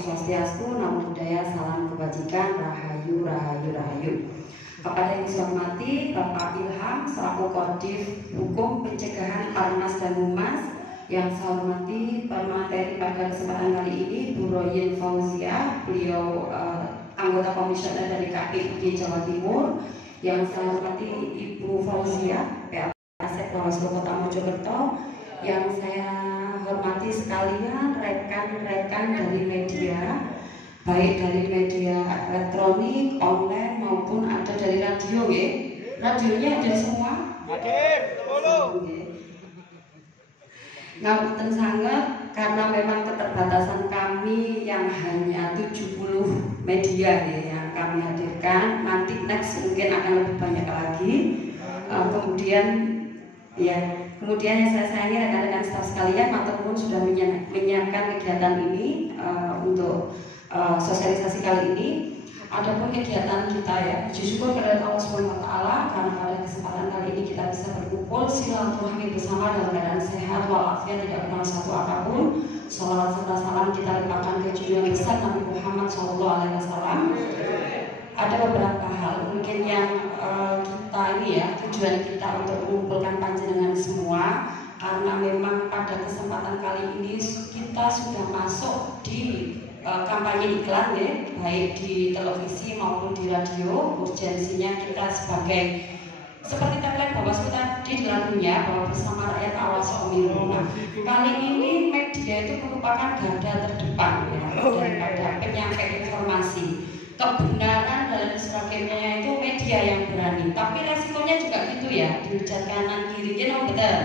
Swastiastu, Namo Buddhaya, salam kebajikan, rahayu, rahayu, rahayu. Kepada yang saya hormati Bapak Ilham selaku Koordinator Hukum Pencegahan Parmas dan Humas, yang saya hormati pemateri pada kesempatan kali ini Bu Royin Fauzia, beliau anggota komisioner dari KPUD Jawa Timur, yang saya hormati Ibu Fauzia, PLT Bawaslu Kota Mojokerto, yang saya hormati sekalian rekan-rekan dari media, baik dari media elektronik, online maupun ada dari radio ya. Radionya ada semua? Hadir, 10. Ngapunten sangat karena memang keterbatasan kami yang hanya 70 media ya, yang kami hadirkan. Nanti next mungkin akan lebih banyak lagi. Kemudian yang saya sayangi rekan-rekan staf sekalian, maturnuwun sudah menyiapkan kegiatan ini untuk sosialisasi kali ini. Adapun kegiatan kita ya, puji syukur kepada Allah Subhanahu wa taala karena pada kesempatan kali ini kita bisa berkumpul silaturahmi bersama dalam keadaan sehat walafiat, tidak kenal satu apapun. Salawat serta salam kita limpahkan ke junjungan besar Nabi Muhammad SAW. Ada beberapa hal mungkin yang kita ini ya, tujuan kita untuk mengumpulkan panjenengan semua, karena memang pada kesempatan kali ini kita sudah masuk di kampanye iklan ya, baik di televisi maupun di radio. Urgensinya kita sebagai seperti template Bawaslu tadi lagunya bahwa bersama rakyat awas pemilu. Nah, kali ini media itu merupakan garda terdepan ya, daripada penyampai informasi. Kebenaran dan sebagainya itu media yang berani, tapi resikonya juga gitu ya, dihujat kanan kiri gitu, betul.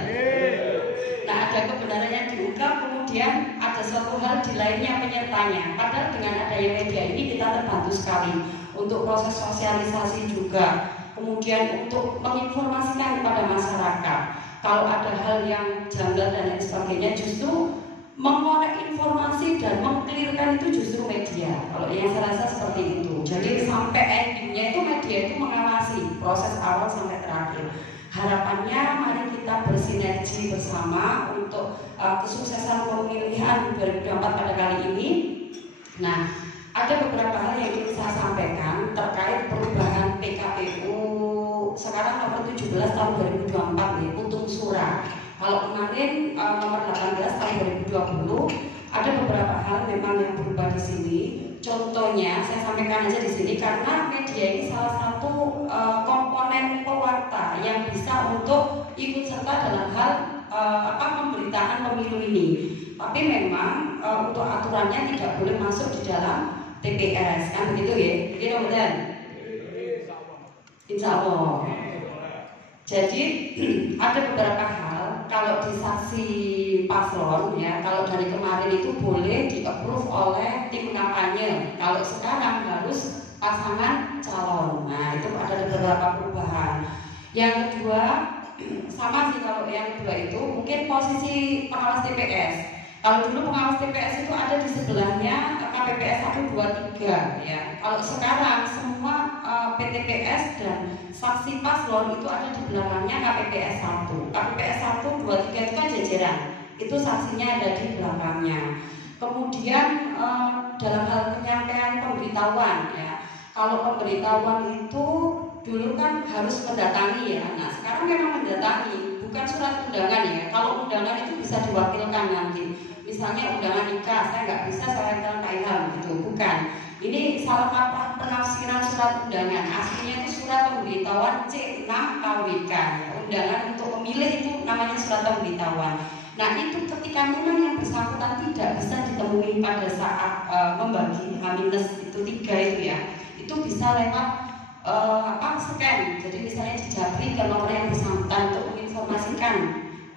Nah, ada kebenaran yang diungkap, kemudian ada suatu hal di lainnya penyertanya. Padahal dengan adanya media ini kita terbantu sekali untuk proses sosialisasi juga, kemudian untuk menginformasikan kepada masyarakat. Kalau ada hal yang janggal dan lain sebagainya, justru mengorek informasi dan mengklirkan itu justru media. Kalau yang saya rasa seperti itu. Jadi sampai endingnya itu media itu mengawasi proses awal sampai terakhir. Harapannya mari kita bersinergi bersama untuk kesuksesan pemilihan 2024 pada kali ini. Nah, ada beberapa hal yang ingin saya sampaikan terkait perubahan PKPU sekarang nomor 17 tahun 2024 nih, Putung Sura. Kalau kemarin nomor 18 tahun 2020 ada beberapa hal memang yang berubah di sini. Contohnya saya sampaikan aja di sini karena media ini salah satu komponen pewarta yang bisa untuk ikut serta dalam hal pemberitaan pemilu ini. Tapi memang untuk aturannya tidak boleh masuk di dalam TPS, kan begitu ya? Begitu betul? Insya Allah. Jadi ada beberapa hal. Kalau di saksi paslon ya, kalau dari kemarin itu boleh di-approve oleh tim kampanye. Kalau sekarang harus pasangan calon. Nah, itu ada beberapa perubahan. Yang kedua, sama sih kalau yang kedua itu mungkin posisi pengawas TPS. Kalau dulu pengawas TPS itu ada di sebelahnya KPPS 1, 2, 3 ya. Kalau sekarang semua PTPS dan saksi paslon itu ada di belakangnya KPPS 1. KPPS 1, 2, 3 itu kan jajaran. Itu saksinya ada di belakangnya. Kemudian dalam hal penyampaian pemberitahuan ya. Kalau pemberitahuan itu dulu kan harus mendatangi ya. Nah, sekarang memang mendatangi, bukan surat undangan ya. Kalau undangan itu bisa diwakilkan nanti. Misalnya undangan nikah, saya nggak bisa, saya bilang Pak Ilham gitu, bukan. Ini salah kaprah penafsiran surat undangan. Aslinya itu surat pemberitahuan C6 KWK. Undangan untuk memilih itu namanya surat pemberitahuan. Nah, itu ketika memang yang bersangkutan tidak bisa ditemui pada saat membagi H- itu 3 itu ya, itu bisa lewat scan. Jadi misalnya dijabri ke nomor yang bersangkutan untuk menginformasikan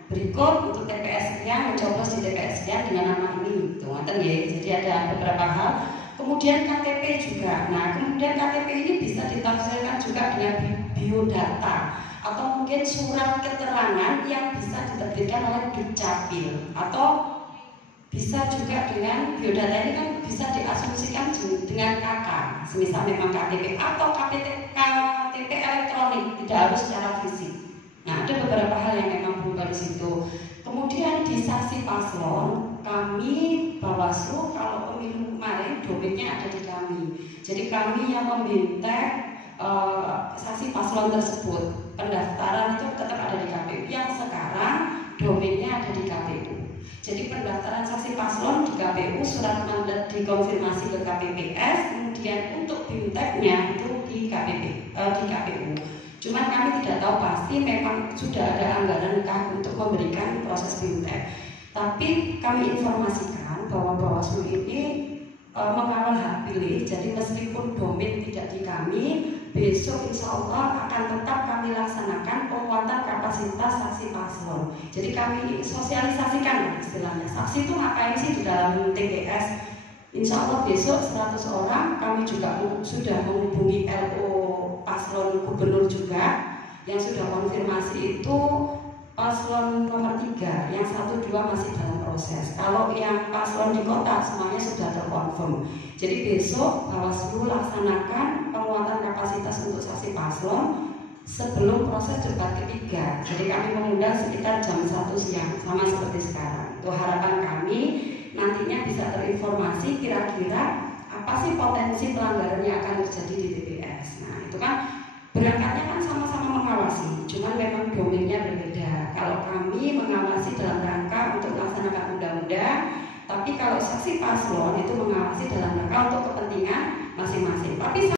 berikut untuk TPS-nya, mencoblos di TPS-nya dengan nama ini gitu. Jadi ada beberapa hal. Kemudian KTP juga. Nah, kemudian KTP ini bisa ditafsirkan juga dengan biodata atau mungkin surat keterangan yang bisa diterbitkan oleh Dukcapil, atau bisa juga dengan biodata ini kan bisa diasumsikan dengan KK, semisal memang KTP atau KTP elektronik, tidak harus secara fisik. Nah, ada beberapa hal yang memang berubah di situ. Kemudian di saksi paslon kami Bawaslu kalau pemilu kemarin domainnya ada di kami. Jadi kami yang membintek saksi paslon tersebut. Pendaftaran itu tetap ada di KPU. Yang sekarang domainnya ada di KPU. Jadi pendaftaran saksi paslon di KPU, surat mandat dikonfirmasi ke KPPS, kemudian untuk binteknya itu di KPU. Cuman kami tidak tahu pasti memang sudah ada anggaran untuk memberikan proses bintek. Tapi kami informasikan bahwa Bawaslu ini mengawal hak pilih. Jadi meskipun domain tidak di kami, besok insya Allah akan tetap kami laksanakan penguatan kapasitas saksi paslon. Jadi kami sosialisasikan istilahnya. Saksi itu ngapain sih di dalam TPS? Insya Allah besok 100 orang kami juga sudah menghubungi LO paslon gubernur juga yang sudah konfirmasi itu paslon nomor 3, yang 1, 2 masih dalam proses. Kalau yang paslon di kota semuanya sudah terkonfirm. Jadi besok Bawaslu laksanakan penguatan kapasitas untuk saksi paslon sebelum proses debat ketiga. Jadi kami mengundang sekitar jam 1 siang, sama seperti sekarang. Itu harapan kami nantinya bisa terinformasi kira-kira apa sih potensi pelanggaran yang akan terjadi di TPS. Nah itu kan berangkatnya kan sama-sama mengawasi, cuman memang domainnya berbeda. Kalau kami mengawasi dalam rangka untuk melaksanakan undang-undang, tapi kalau saksi paslon itu mengawasi dalam rangka untuk kepentingan masing-masing. Tapi